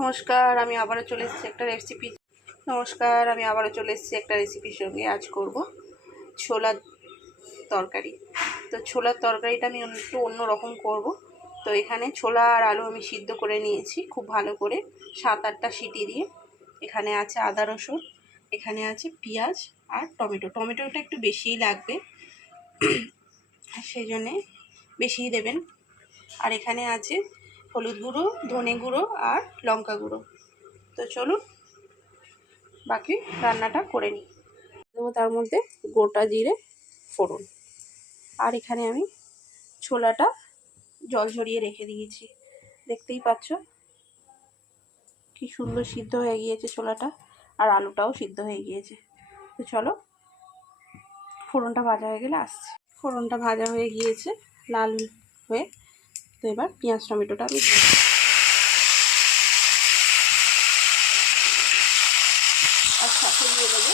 নমস্কার, আমি আবারও চলে এসেছি একটা রেসিপি নমস্কার, আমি আবারও চলে এসেছি একটা রেসিপির সঙ্গে আজ করব ছোলার তরকারি। তো ছোলার তরকারিটা আমি একটু অন্য রকম করব। তো এখানে ছোলা আর আলু আমি সিদ্ধ করে নিয়েছি খুব ভালো করে, সাত আটটা সিটি দিয়ে। এখানে আছে আদা রসুন, এখানে আছে পেঁয়াজ আর টমেটো। টমেটোটা একটু বেশিই লাগবে, সেই জন্যে বেশিই দেবেন। আর এখানে আছে হলুদ গুঁড়ো, ধনে গুঁড়ো আর লঙ্কা গুঁড়ো। তো চলুন, বাকি রান্নাটা করে নিই। তার মধ্যে গোটা জিরে ফোড়ন। আর এখানে আমি ছোলাটা জল ঝরিয়ে রেখে দিয়েছি। দেখতেই পাচ্ছ? কি সুন্দর সিদ্ধ হয়ে গিয়েছে ছোলাটা, আর আলুটাও সিদ্ধ হয়ে গিয়েছে। তো চলো, ফোড়নটা ভাজা হয়ে গেলে আসছে। ফোড়নটা ভাজা হয়ে গিয়েছে, লাল হয়ে তো এবার পেঁয়াজ, টমেটোটা আমি। আর সাথে দেবো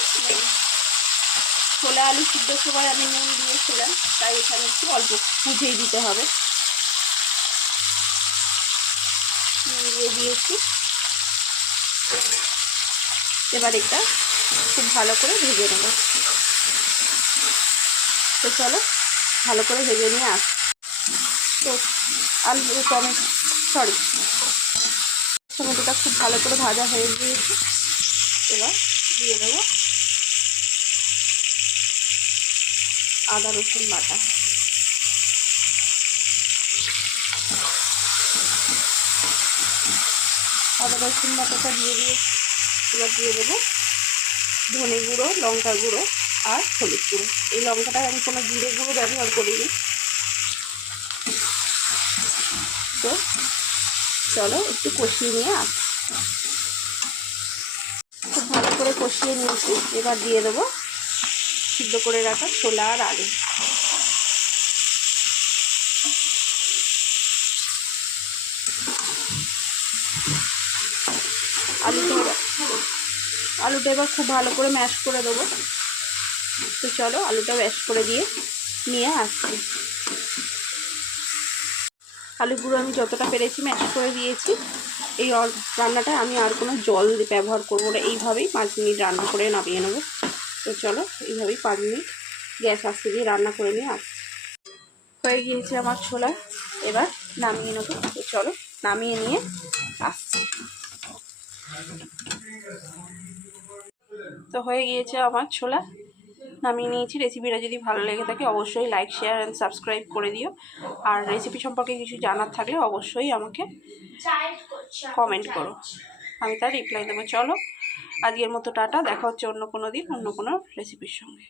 ছোলা আলু সিদ্ধর সময় আমি নুন দিয়েছিলাম, তাই এখানে একটু অল্প বুঝেই দিতে হবে। নুন দিয়ে দিয়েছি। এবার এটা খুব ভালো করে ভেজে নেব। তো চলো ভালো করে ভেজে নিয়ে আস তো আলু টমেটো সরি টমেটোটা খুব ভালো করে ভাজা হয়ে গিয়েছে। এবার দিয়ে দেবো আদা, রসুন বাটা। আদা, রসুন বাটাটা দিয়ে দিয়ে এবার দিয়ে দেবো ধনে গুঁড়ো, লঙ্কা গুঁড়ো আর হলুদ গুঁড়ো। এই লঙ্কাটা আমি কোনো জিরে গুঁড়ো ব্যবহার করিনি। তো চলো একটু কষিয়ে নিয়ে আস। খুব ভালো করে কষিয়ে নিয়েছি। এবার দিয়ে দেবো সিদ্ধ করে রাখা ছোলা আর আলু। আলুটা এবার খুব ভালো করে ম্যাশ করে দেবো। তো চলো আলুটা ম্যাশ করে দিয়ে নিয়ে আসছি। আলুগুলো আমি যতটা পেরেছি ম্যাশ করে দিয়েছি। এই রান্নাটা আমি আর কোনো জল ব্যবহার করব না। এইভাবেই পাঁচ মিনিট রান্না করে নামিয়ে নেব। তো চলো, এইভাবেই পাঁচ মিনিট গ্যাস আস্তে দিয়ে রান্না করে নিয়ে আস হয়ে গিয়েছে আমার ছোলা। এবার নামিয়ে নেব। তো চলো, নামিয়ে নিয়ে আসছি। তো হয়ে গিয়েছে আমার ছোলা। নামিয়ে নিয়েছি। রেসিপিটা যদি ভালো লেগে থাকে, অবশ্যই লাইক শেয়ার অ্যান্ড সাবস্ক্রাইব করে দিও। আর রেসিপি সম্পর্কে কিছু জানার থাকলে অবশ্যই আমাকে কমেন্ট করো। আমি তার রিপ্লাই দেবো। চলো, আজকের মতো টাটা। দেখা হচ্ছে অন্য কোনো দিন, অন্য কোনো রেসিপির সঙ্গে।